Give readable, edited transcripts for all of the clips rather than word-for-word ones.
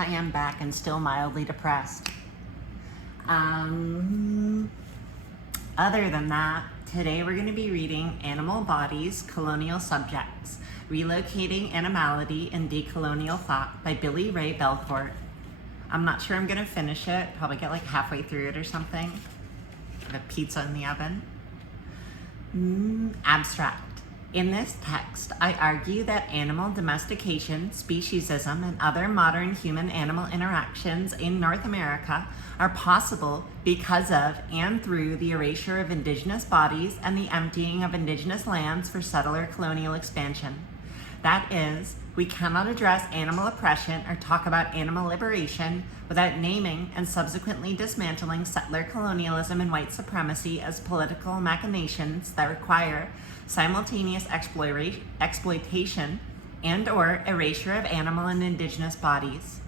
I am back and still mildly depressed. Other than that, today we're going to be reading Animal Bodies, Colonial Subjects, Relocating Animality and Decolonial Thought by Billy Ray Belcourt. I'm not sure I'm going to finish it, probably get like halfway through it or something. I have a pizza in the oven. Abstract. In this text, I argue that animal domestication, speciesism, and other modern human-animal interactions in North America are possible because of and through the erasure of indigenous bodies and the emptying of indigenous lands for settler colonial expansion. That is, we cannot address animal oppression or talk about animal liberation without naming and subsequently dismantling settler colonialism and white supremacy as political machinations that require simultaneous exploitation and/or erasure of animal and indigenous bodies.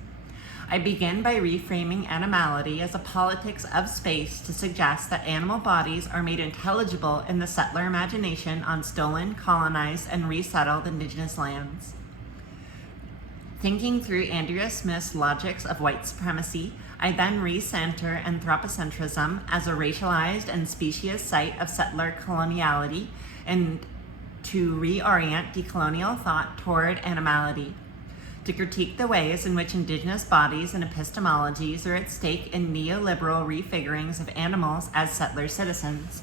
I begin by reframing animality as a politics of space to suggest that animal bodies are made intelligible in the settler imagination on stolen, colonized, and resettled indigenous lands. Thinking through Andrea Smith's logics of white supremacy, I then recenter anthropocentrism as a racialized and specious site of settler coloniality and to reorient decolonial thought toward animality, to critique the ways in which indigenous bodies and epistemologies are at stake in neoliberal refigurings of animals as settler citizens.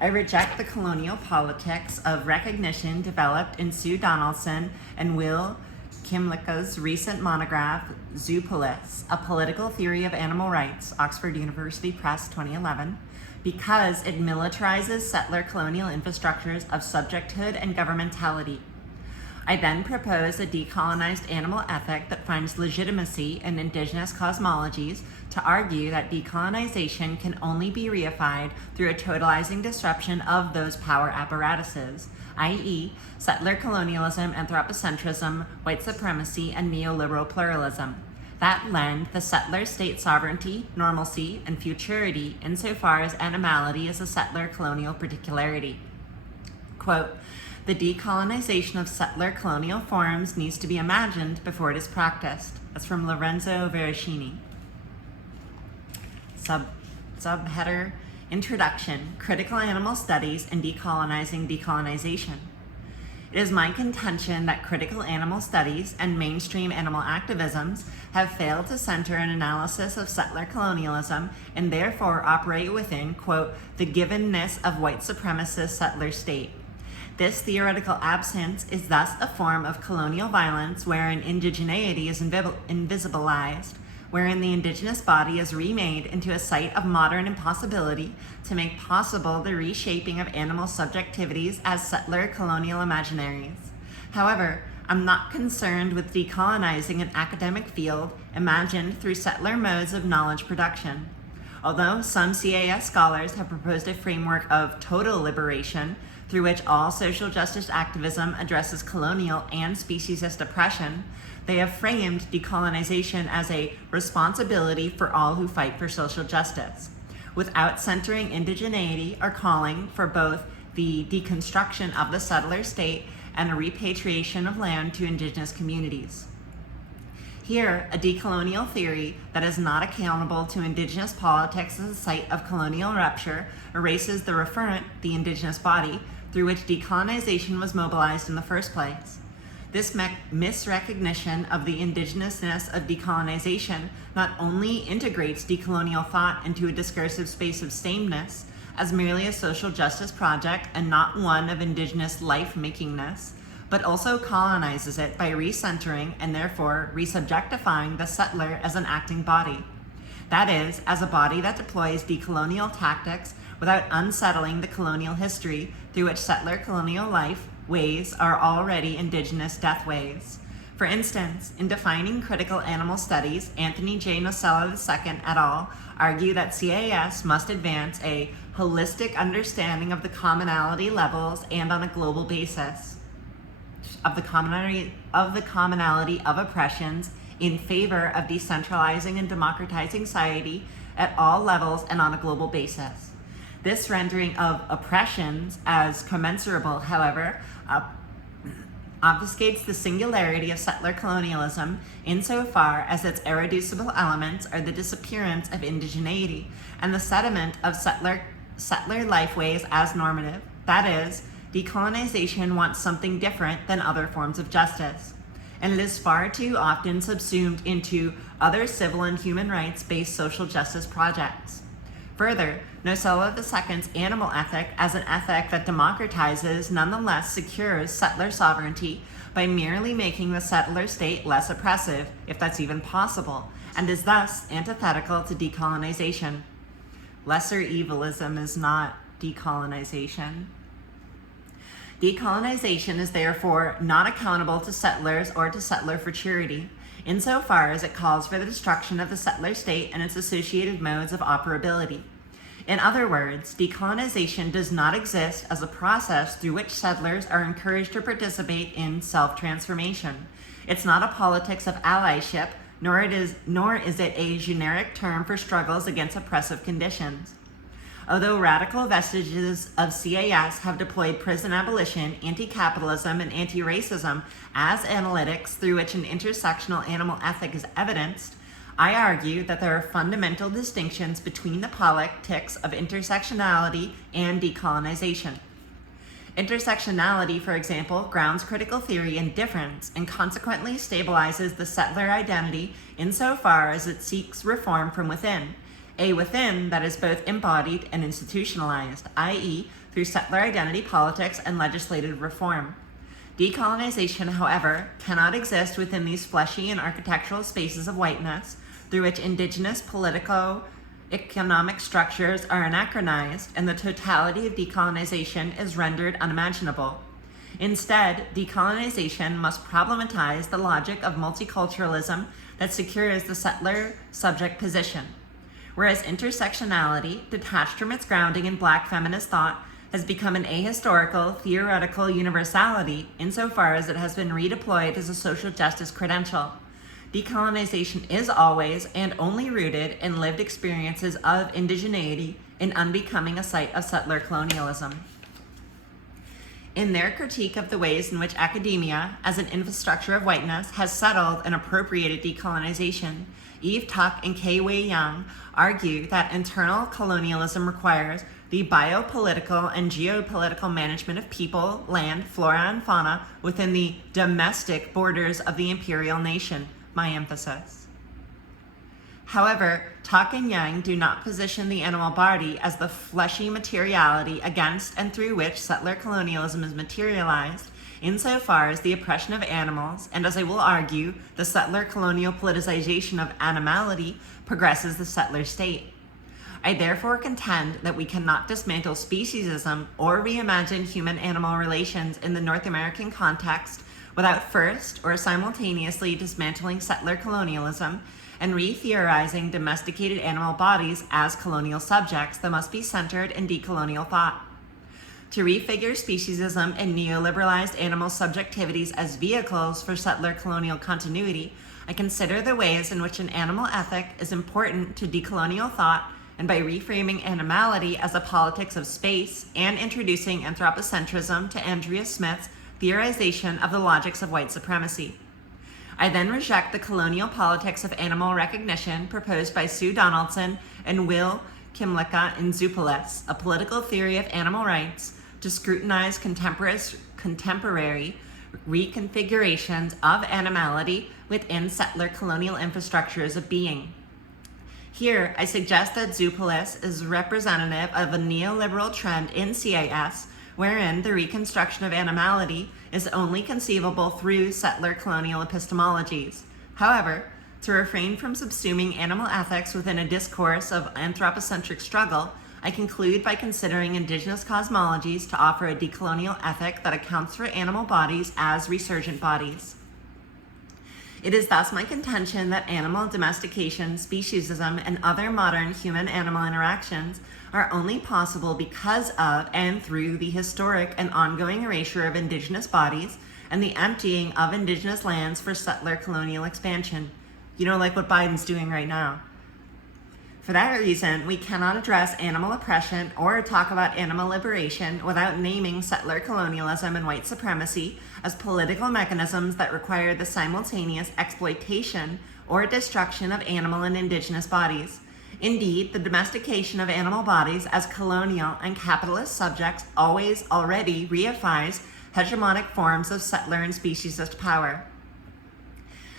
I reject the colonial politics of recognition developed in Sue Donaldson and Will Kymlicka's recent monograph, Zoopolis, A Political Theory of Animal Rights, Oxford University Press, 2011, because it militarizes settler colonial infrastructures of subjecthood and governmentality. I then propose a decolonized animal ethic that finds legitimacy in indigenous cosmologies to argue that decolonization can only be reified through a totalizing disruption of those power apparatuses, i.e., settler colonialism, anthropocentrism, white supremacy, and neoliberal pluralism, that lend the settler state sovereignty, normalcy, and futurity insofar as animality is a settler colonial particularity. Quote, the decolonization of settler colonial forms needs to be imagined before it is practiced. That's from Lorenzo Veracini. Subheader, Introduction, Critical Animal Studies and Decolonizing Decolonization. It is my contention that critical animal studies and mainstream animal activisms have failed to center an analysis of settler colonialism and therefore operate within, quote, the givenness of white supremacist settler state. This theoretical absence is thus a form of colonial violence wherein indigeneity is invisibilized, wherein the indigenous body is remade into a site of modern impossibility to make possible the reshaping of animal subjectivities as settler colonial imaginaries. However, I'm not concerned with decolonizing an academic field imagined through settler modes of knowledge production. Although some CAS scholars have proposed a framework of total liberation through which all social justice activism addresses colonial and speciesist oppression, they have framed decolonization as a responsibility for all who fight for social justice, without centering indigeneity or calling for both the deconstruction of the settler state and a repatriation of land to indigenous communities. Here, a decolonial theory that is not accountable to indigenous politics as a site of colonial rupture erases the referent, the indigenous body, through which decolonization was mobilized in the first place. This misrecognition of the indigenousness of decolonization not only integrates decolonial thought into a discursive space of sameness as merely a social justice project and not one of indigenous life-makingness, but also colonizes it by recentering and therefore resubjectifying the settler as an acting body. That is, as a body that deploys decolonial tactics without unsettling the colonial history through which settler colonial life ways are already indigenous death ways. For instance, in defining critical animal studies, Anthony J. Nocella II et al. Argue that CAS must advance a holistic understanding of the commonality levels and on a global basis of the commonality of oppressions in favor of decentralizing and democratizing society at all levels and on a global basis. This rendering of oppressions as commensurable, however, obfuscates the singularity of settler colonialism insofar as its irreducible elements are the disappearance of indigeneity and the sediment of settler lifeways as normative. That is, decolonization wants something different than other forms of justice, and it is far too often subsumed into other civil and human rights-based social justice projects. Further, Nocella II's animal ethic as an ethic that democratizes nonetheless secures settler sovereignty by merely making the settler state less oppressive, if that's even possible, and is thus antithetical to decolonization. Lesser evilism is not decolonization. Decolonization is therefore not accountable to settlers or to settler futurity, insofar as it calls for the destruction of the settler state and its associated modes of operability. In other words, decolonization does not exist as a process through which settlers are encouraged to participate in self-transformation. It's not a politics of allyship, nor is it a generic term for struggles against oppressive conditions. Although radical vestiges of CAS have deployed prison abolition, anti-capitalism, and anti-racism as analytics through which an intersectional animal ethic is evidenced, I argue that there are fundamental distinctions between the politics of intersectionality and decolonization. Intersectionality, for example, grounds critical theory in difference and consequently stabilizes the settler identity insofar as it seeks reform from within, a within that is both embodied and institutionalized, i.e., through settler identity politics and legislative reform. Decolonization, however, cannot exist within these fleshy and architectural spaces of whiteness, through which indigenous politico-economic structures are anachronized and the totality of decolonization is rendered unimaginable. Instead, decolonization must problematize the logic of multiculturalism that secures the settler subject position, whereas intersectionality, detached from its grounding in Black feminist thought, has become an ahistorical, theoretical universality insofar as it has been redeployed as a social justice credential. Decolonization is always and only rooted in lived experiences of indigeneity and unbecoming a site of settler colonialism. In their critique of the ways in which academia, as an infrastructure of whiteness, has settled and appropriated decolonization, Eve Tuck and K. Wei Young argue that internal colonialism requires the biopolitical and geopolitical management of people, land, flora, and fauna within the domestic borders of the imperial nation, my emphasis. However, Tuck and Young do not position the animal body as the fleshy materiality against and through which settler colonialism is materialized, insofar as the oppression of animals, and as I will argue, the settler colonial politicization of animality progresses the settler state. I therefore contend that we cannot dismantle speciesism or reimagine human-animal relations in the North American context without first or simultaneously dismantling settler colonialism and re-theorizing domesticated animal bodies as colonial subjects that must be centered in decolonial thought. To refigure speciesism and neoliberalized animal subjectivities as vehicles for settler colonial continuity, I consider the ways in which an animal ethic is important to decolonial thought, and by reframing animality as a politics of space and introducing anthropocentrism to Andrea Smith's theorization of the logics of white supremacy. I then reject the colonial politics of animal recognition proposed by Sue Donaldson and Will Kymlicka in Zoopolis, a political theory of animal rights, to scrutinize contemporary reconfigurations of animality within settler colonial infrastructures of being. Here, I suggest that Zoopolis is representative of a neoliberal trend in CAS, wherein the reconstruction of animality is only conceivable through settler colonial epistemologies. However, to refrain from subsuming animal ethics within a discourse of anthropocentric struggle, I conclude by considering indigenous cosmologies to offer a decolonial ethic that accounts for animal bodies as resurgent bodies. It is thus my contention that animal domestication, speciesism, and other modern human-animal interactions are only possible because of and through the historic and ongoing erasure of indigenous bodies and the emptying of indigenous lands for settler colonial expansion. You know, like what Biden's doing right now. For that reason, we cannot address animal oppression or talk about animal liberation without naming settler colonialism and white supremacy as political mechanisms that require the simultaneous exploitation or destruction of animal and indigenous bodies. Indeed, the domestication of animal bodies as colonial and capitalist subjects already reifies hegemonic forms of settler and speciesist power.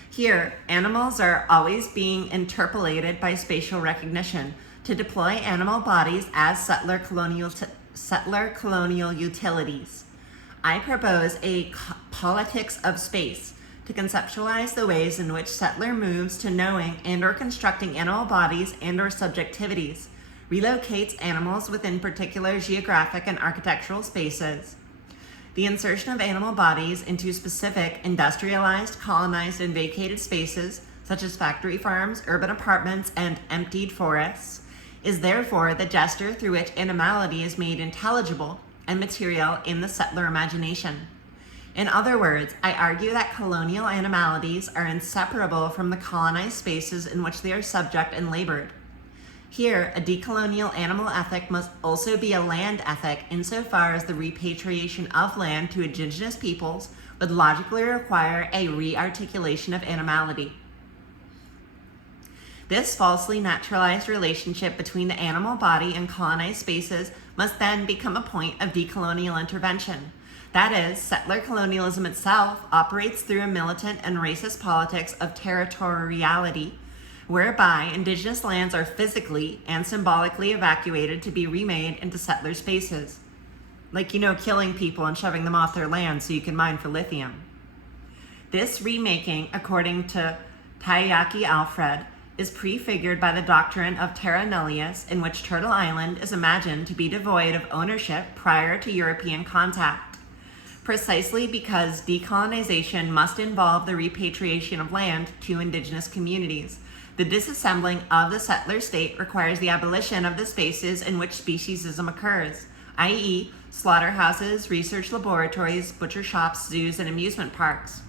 Here, animals are always being interpolated by spatial recognition to deploy animal bodies as settler colonial utilities. I propose a politics of space to conceptualize the ways in which settler moves to knowing and or constructing animal bodies and or subjectivities, relocates animals within particular geographic and architectural spaces. The insertion of animal bodies into specific industrialized, colonized, and vacated spaces, such as factory farms, urban apartments, and emptied forests, is therefore the gesture through which animality is made intelligible and material in the settler imagination. In other words, I argue that colonial animalities are inseparable from the colonized spaces in which they are subject and labored. Here, a decolonial animal ethic must also be a land ethic insofar as the repatriation of land to indigenous peoples would logically require a re-articulation of animality. This falsely naturalized relationship between the animal body and colonized spaces must then become a point of decolonial intervention. That is, settler colonialism itself operates through a militant and racist politics of territoriality, whereby indigenous lands are physically and symbolically evacuated to be remade into settler spaces. Like, killing people and shoving them off their land so you can mine for lithium. This remaking, according to Taiyaki Alfred, is prefigured by the doctrine of terra nullius, in which Turtle Island is imagined to be devoid of ownership prior to European contact. Precisely because decolonization must involve the repatriation of land to indigenous communities, the disassembling of the settler state requires the abolition of the spaces in which speciesism occurs, i.e., slaughterhouses, research laboratories, butcher shops, zoos, and amusement parks.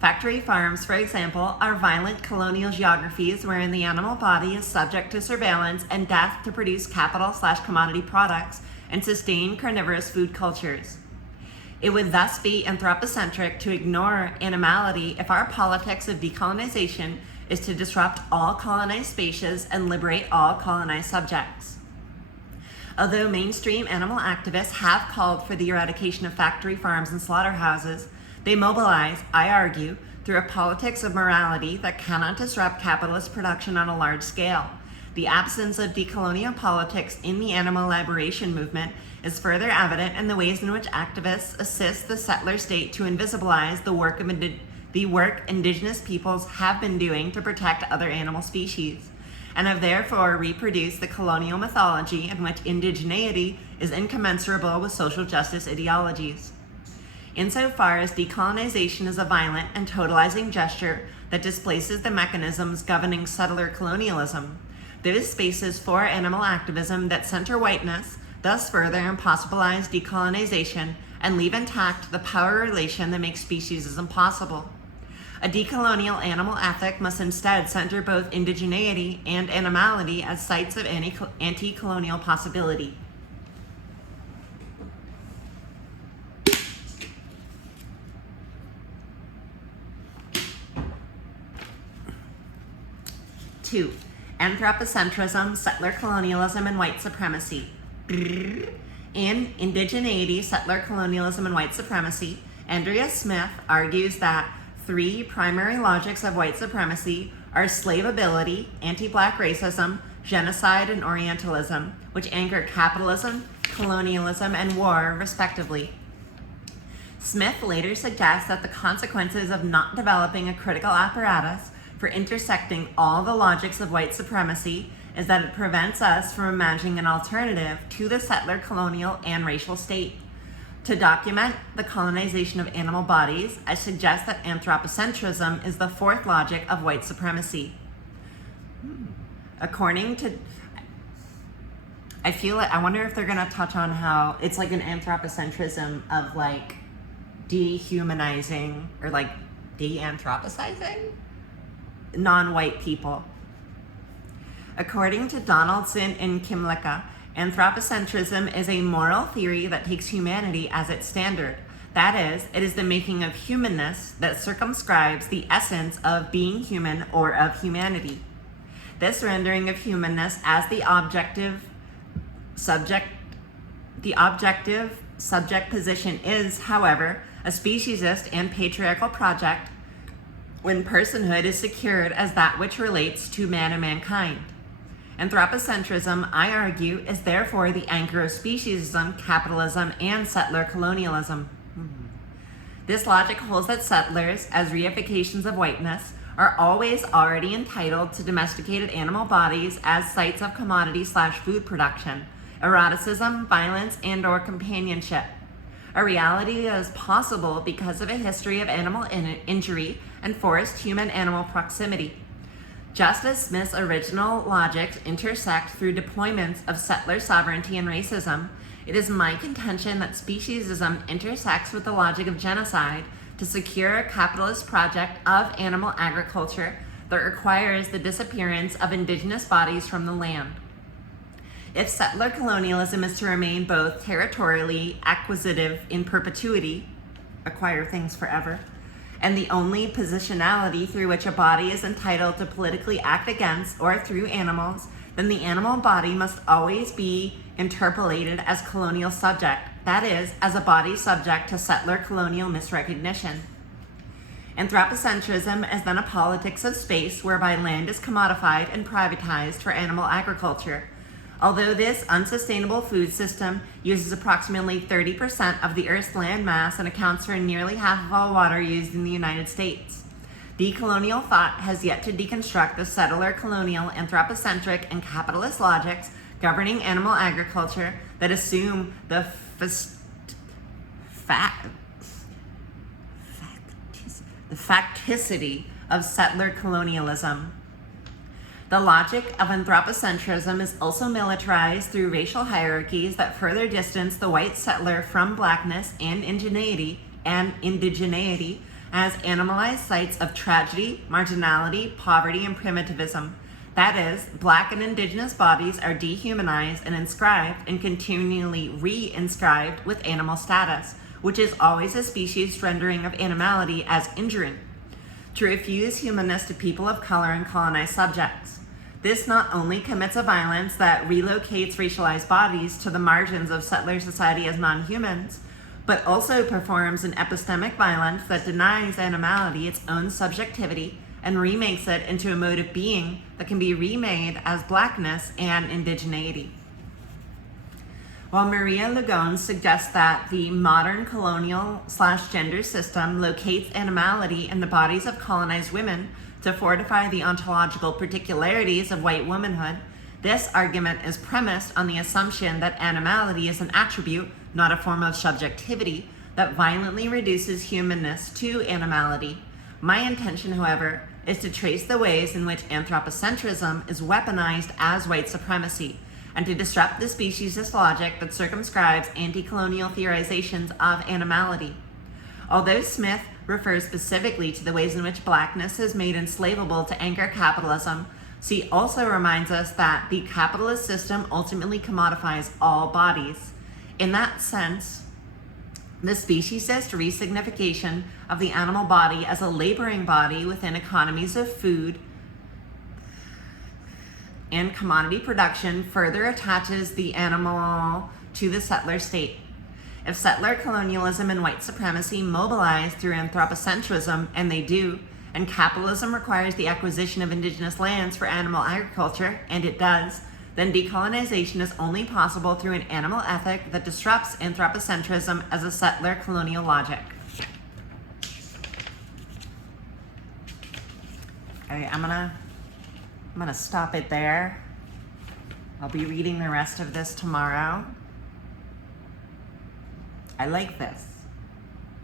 Factory farms, for example, are violent colonial geographies wherein the animal body is subject to surveillance and death to produce capital/commodity products and sustain carnivorous food cultures. It would thus be anthropocentric to ignore animality if our politics of decolonization is to disrupt all colonized spaces and liberate all colonized subjects. Although mainstream animal activists have called for the eradication of factory farms and slaughterhouses, they mobilize, I argue, through a politics of morality that cannot disrupt capitalist production on a large scale. The absence of decolonial politics in the animal liberation movement is further evident in the ways in which activists assist the settler state to invisibilize the work indigenous peoples have been doing to protect other animal species, and have therefore reproduced the colonial mythology in which indigeneity is incommensurable with social justice ideologies. Insofar as decolonization is a violent and totalizing gesture that displaces the mechanisms governing settler colonialism, those spaces for animal activism that center whiteness thus further impossibilize decolonization and leave intact the power relation that makes speciesism possible. A decolonial animal ethic must instead center both indigeneity and animality as sites of anti-colonial possibility. Two, anthropocentrism, settler colonialism, and white supremacy. In Indigeneity, Settler Colonialism, and White Supremacy, Andrea Smith argues that three primary logics of white supremacy are slaveability, anti-black racism, genocide, and Orientalism, which anchor capitalism, colonialism, and war, respectively. Smith later suggests that the consequences of not developing a critical apparatus for intersecting all the logics of white supremacy is that it prevents us from imagining an alternative to the settler, colonial, and racial state. To document the colonization of animal bodies, I suggest that anthropocentrism is the fourth logic of white supremacy. According to, I wonder if they're gonna touch on how it's like an anthropocentrism of like dehumanizing or like de-anthropocizing non-white people. According to Donaldson and Kimlicka, anthropocentrism is a moral theory that takes humanity as its standard. That is, it is the making of humanness that circumscribes the essence of being human or of humanity. This rendering of humanness as the objective subject position is, however, a speciesist and patriarchal project when personhood is secured as that which relates to man and mankind. Anthropocentrism, I argue, is therefore the anchor of speciesism, capitalism, and settler colonialism. This logic holds that settlers, as reifications of whiteness, are always already entitled to domesticated animal bodies as sites of commodity/food production, eroticism, violence, and/or companionship. A reality that is possible because of a history of animal injury and forced human-animal proximity. Just as Smith's original logics intersect through deployments of settler sovereignty and racism, it is my contention that speciesism intersects with the logic of genocide to secure a capitalist project of animal agriculture that requires the disappearance of indigenous bodies from the land. If settler colonialism is to remain both territorially acquisitive in perpetuity, acquire things forever, and the only positionality through which a body is entitled to politically act against or through animals, then the animal body must always be interpolated as colonial subject, that is, as a body subject to settler colonial misrecognition. Anthropocentrism is then a politics of space whereby land is commodified and privatized for animal agriculture. Although this unsustainable food system uses approximately 30% of the Earth's land mass and accounts for nearly half of all water used in the United States. Decolonial thought has yet to deconstruct the settler, colonial, anthropocentric, and capitalist logics governing animal agriculture that assume the facticity of settler colonialism. The logic of anthropocentrism is also militarized through racial hierarchies that further distance the white settler from blackness and indigeneity as animalized sites of tragedy, marginality, poverty, and primitivism. That is, black and indigenous bodies are dehumanized and inscribed and continually re-inscribed with animal status, which is always a species rendering of animality as injuring, to refuse humanness to people of color and colonized subjects. This not only commits a violence that relocates racialized bodies to the margins of settler society as non-humans, but also performs an epistemic violence that denies animality its own subjectivity and remakes it into a mode of being that can be remade as blackness and indigeneity. While Maria Lugones suggests that the modern colonial/gender system locates animality in the bodies of colonized women to fortify the ontological particularities of white womanhood, this argument is premised on the assumption that animality is an attribute, not a form of subjectivity, that violently reduces humanness to animality. My intention, however, is to trace the ways in which anthropocentrism is weaponized as white supremacy, and to disrupt the speciesist logic that circumscribes anti-colonial theorizations of animality. Although Smith refers specifically to the ways in which blackness is made enslavable to anchor capitalism, she also reminds us that the capitalist system ultimately commodifies all bodies. In that sense, the speciesist resignification of the animal body as a laboring body within economies of food and commodity production further attaches the animal to the settler state. If settler colonialism and white supremacy mobilize through anthropocentrism, and they do, and capitalism requires the acquisition of indigenous lands for animal agriculture, and it does, then decolonization is only possible through an animal ethic that disrupts anthropocentrism as a settler colonial logic. All right, I'm gonna stop it there. I'll be reading the rest of this tomorrow. I like this.